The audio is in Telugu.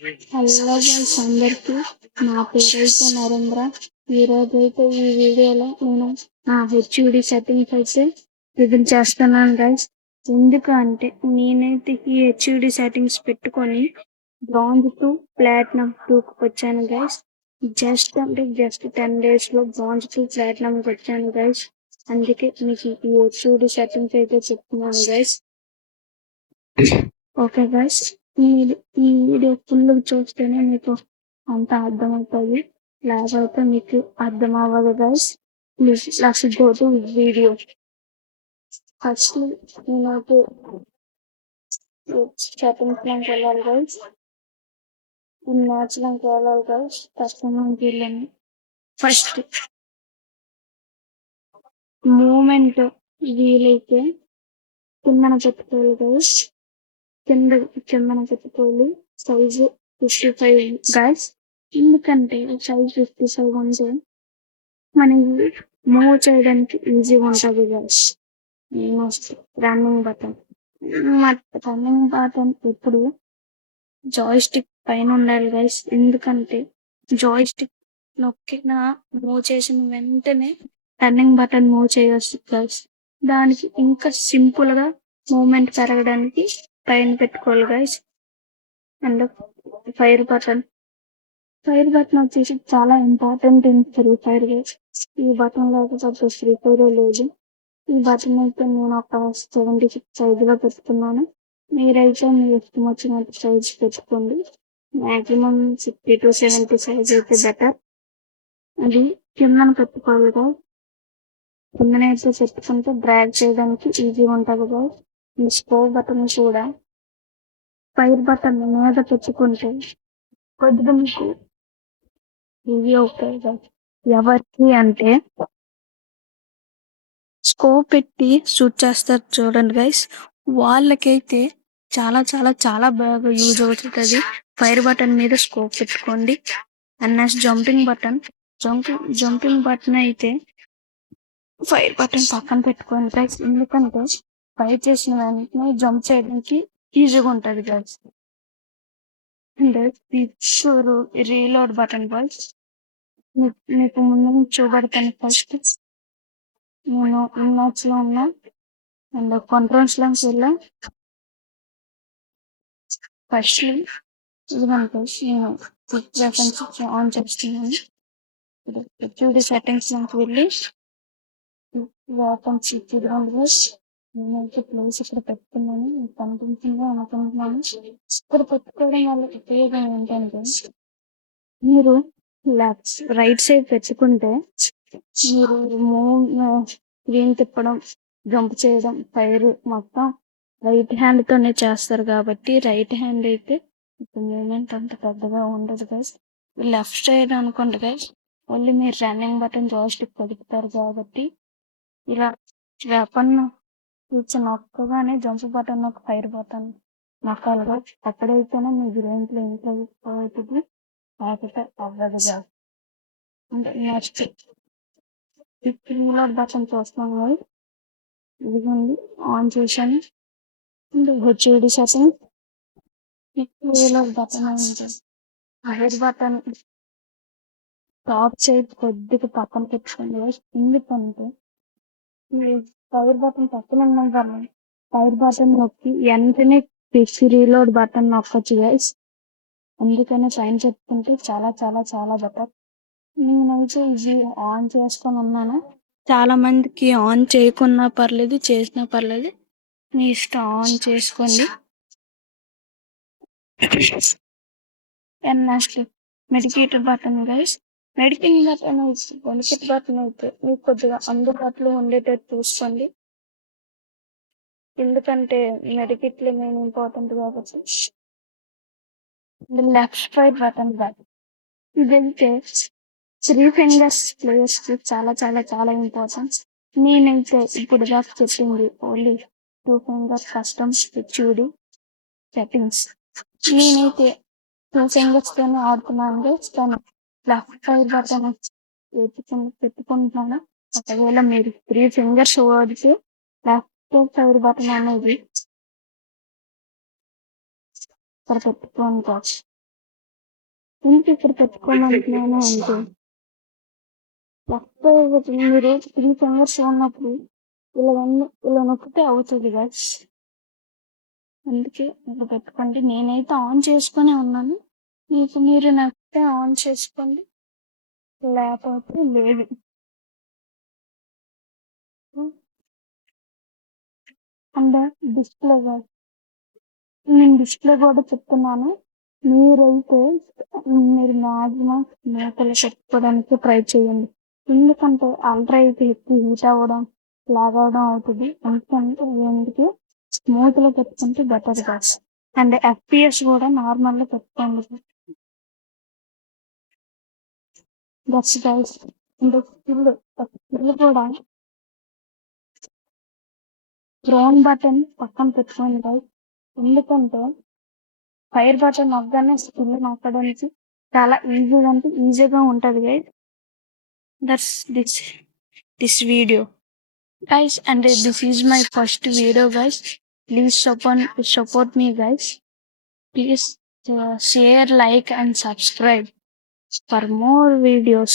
హలో గైస్ అందరికి, నా పేరైతే నరేంద్ర. ఈరోజైతే ఈ వీడియోలో నేను నా హెచ్యూడి సెట్టింగ్స్ అయితే రివీల్ చేస్తున్నాను గైస్. ఎందుకంటే నేనైతే ఈ హెచ్యూడి సెట్టింగ్స్ పెట్టుకొని బ్రాంజ్ టు ప్లాటినం 2కి వచ్చాను గైస్. జస్ట్ 10 daysలో బ్రాంజ్ టు ప్లాటినంకి వచ్చాను గైస్. అందుకే మీకు ఈ హెచ్యూడి సెట్టింగ్స్ అయితే చెప్తున్నాను గైస్. ఓకే గైస్, మీరు ఈ వీడియో ఫుల్ చూస్తేనే మీకు అంత అర్థమవుతుంది, లేకపోతే మీకు అర్థం అవ్వదు guys. Please let's go to video. First నేనైతే సెట్టింగ్స్ లోకి వెళ్ళాలి గైస్, ఈ మ్యాచ్ లోకి వెళ్ళాలి గైస్. కస్టమర్కి వెళ్ళాను. ఫస్ట్ మూమెంట్ వీలైతే కిందన పెట్టుకోవాలి గైస్, కిందన పెట్టుకోవాలి. Size 55 guys. ఎందుకంటే సైజ్ 55 ఉంటే మనకి మూవ్ చేయడానికి ఈజీగా ఉంటుంది guys. Next running button. Running button ఎప్పుడు జాయ్ స్టిక్ పైన ఉండాలి గైస్. ఎందుకంటే జాయ్ స్టిక్ నొక్కిన మూవ్ చేసిన వెంటనే రన్నింగ్ బటన్ మూవ్ చేయవచ్చు గైస్. దానికి ఇంకా సింపుల్ గా మూమెంట్ పెరగడానికి పైన పెట్టుకోవాలి గైస్. అండ్ ఫైర్ బటన్ వచ్చేసి చాలా important in free fire guys. ఈ బటన్ లేకపోతే ఫ్రీ ఫైర్ లేదు. ఈ బటన్ అయితే నేను ఒక 76 సైజులో పెట్టుకున్నాను. మీరైతే మీ ఇష్టం వచ్చినట్టు సైజ్ పెట్టుకోండి. మాక్సిమం 60 to 70 సైజ్ అయితే బెటర్. అది కిందన పెట్టుకోవాలి కదా. కిందనైతే పెట్టుకుంటే డ్రాగ్ చేయడానికి ఈజీగా ఉంటుంది కదా. ఈ స్కోప్ బటన్ కూడా ఫైర్ బటన్ మీద పెట్టుకుంటే కొద్దిగా మీకు ఈజీ అవుతాయి కదా. ఎవరికి అంటే స్కోప్ పెట్టి షూట్ చేస్తారు చూడండి గైస్, వాళ్ళకైతే చాలా చాలా చాలా బాగా యూజ్ అవుతుంది. ఫైర్ బటన్ మీద స్కోప్ పెట్టుకోండి. అండ్ నెక్స్ట్ జంపింగ్ బటన్ అయితే ఫైర్ బటన్ పక్కన పెట్టుకోండి గైస్. ఎందుకంటే ఫైర్ చేసిన వెంటనే జంప్ చేయడానికి ఈజీగా ఉంటుంది guys. And reload button guys మీకు ముందు చూపెడతాను. ఫస్ట్ నేను ఇన్మాచ్ లో ఉన్నా అండ్ కంట్రోల్స్ లోకి వెళ్ళా. ఫస్ట్ ఇదిగోండి నేను క్విక్ వెపన్స్ ఆన్ చేస్తున్నాను. హెచ్యూడి సెట్టింగ్స్ లోకి వెళ్ళి వెపన్స్ ఇదిగోండి. నేనైతే ప్లేస్ ఇక్కడ పెట్టుకున్నాను, కనిపించింది అనుకుంటున్నాను. ఇక్కడ పెట్టుకోవడం వల్ల ఉపయోగం ఏంటంటే మీరు రైట్ సైడ్ పెట్టుకుంటే మీరు స్క్రీన్ తిప్పడం, జంప్ చేయడం, ఫైర్ మొత్తం రైట్ హ్యాండ్ తోనే చేస్తారు కాబట్టి రైట్ హ్యాండ్ అయితే ఇప్పుడు మూమెంట్ అంత పెద్దగా ఉండదు గైస్. లెఫ్ట్ సైడ్ అనుకోండి గైస్, ఓన్లీ మీరు రన్నింగ్ బటన్ జాయిస్టిక్ కదుపుతారు కాబట్టి ఇలా వెపన్ నొక్కగానే జంప్ బటన్ ఒక ఫైర్ బటన్ నొక్కాలి గైస్. అక్కడైతేనే మీ గేమ్ ప్లే ఇంప్రూవ్ అవుతుంది, లేకపోతే అవ్వదు గైస్. అంటే నెక్స్ట్ రీలోడ్ బటన్ చూస్తున్నాం గైస్. ఇదిగోండి ఆన్ చేశాను. హెచ్యూడి సెట్టింగ్ రీలోడ్ బటన్ ఉంటుంది. హెడ్ బటన్ టాప్ సైడ్ కొద్దిగా పక్కన పెట్టుకోండి. ఎందుకంటే ఫైర్ బటన్ పక్కన ఉన్నాం కదా, ఫైర్ బటన్ నొక్కి వెంటనే క్విక్ రీలోడ్ బటన్ నొక్కచ్చు గైస్. అందుకనే పైన చెప్పుకుంటే చాలా చాలా చాలా బెటర్. నేనైతే ఇది ఆన్ చేసుకొని ఉన్నాను. చాలా మందికి ఆన్ చేయకున్నా పర్లేదు, చేసినా పర్లేదు, మీ ఇష్టం. ఆన్ చేసుకోండి. Next medicator button guys. Medicate button అయితే మీకు కొద్దిగా అందుబాటులో ఉండేటట్టు చూసుకోండి. ఎందుకంటే మెడికేట్లు మెయిన్ ఇంపార్టెంట్ కాబట్టి. లెఫ్ట్ సైడ్ బటన్ ఇదైతే 3 fingers ప్లేయర్స్ కి చాలా చాలా చాలా ఇంపార్టెంట్. నేనైతే ఇప్పుడు దాకా చెప్పింది only 2 fingers customs HUD settings. నేనైతే 2 fingers తోనే ఆడుతున్నాను. కానీ లెఫ్ట్ సైడ్ బటన్ పెట్టుకుంటున్నాను. ఒకవేళ మీరు 3 fingers వాడితే లెఫ్ట్ సైడ్ బటన్ అనేది ఇక్కడ పెట్టుకోండి. ఇంటి ఇక్కడ పెట్టుకోమంటున్నాను అంటే మీరు 3 ఫింగర్స్ ఉన్నప్పుడు ఇలా నొక్కితే అవుతుంది గాయస్. అందుకే ఇక్కడ పెట్టుకోండి. నేనైతే ఆన్ చేసుకునే ఉన్నాను. మీరు నచ్చితే ఆన్ చేసుకోండి, లేకపోతే లేదు. అండ్ డిస్ప్లే నేను డిస్ప్లే కూడా చెప్తున్నాను. మీరైతే మీరు మ్యాక్సిమం మేకలు పెట్టుకోవడానికి ట్రై చేయండి. ఎందుకంటే అల్ట్రా అయితే ఎక్కువ హీట్ అవ్వడం, లాగ్ అవ్వడం అవుతుంది. ఎందుకంటే స్మూత్ లో పెట్టుకుంటే బెటర్ గాస్. అండ్ FPS కూడా నార్మల్ లో పెట్టుకోండి గస్ గైస్. అండ్ స్కిల్ కూడా బ్రౌన్ బటన్ పక్కన పెట్టుకోండి గైస్. ఎందుకంటే ఫైర్ బటన్ నొక్కగానే స్కిల్ నొక్కడానికి చాలా ఈజీగా అంటే ఈజీగా ఉంటుంది guys. That's this video guys, and this is my first video guys. Please support me guys. Please share, like and subscribe for more videos.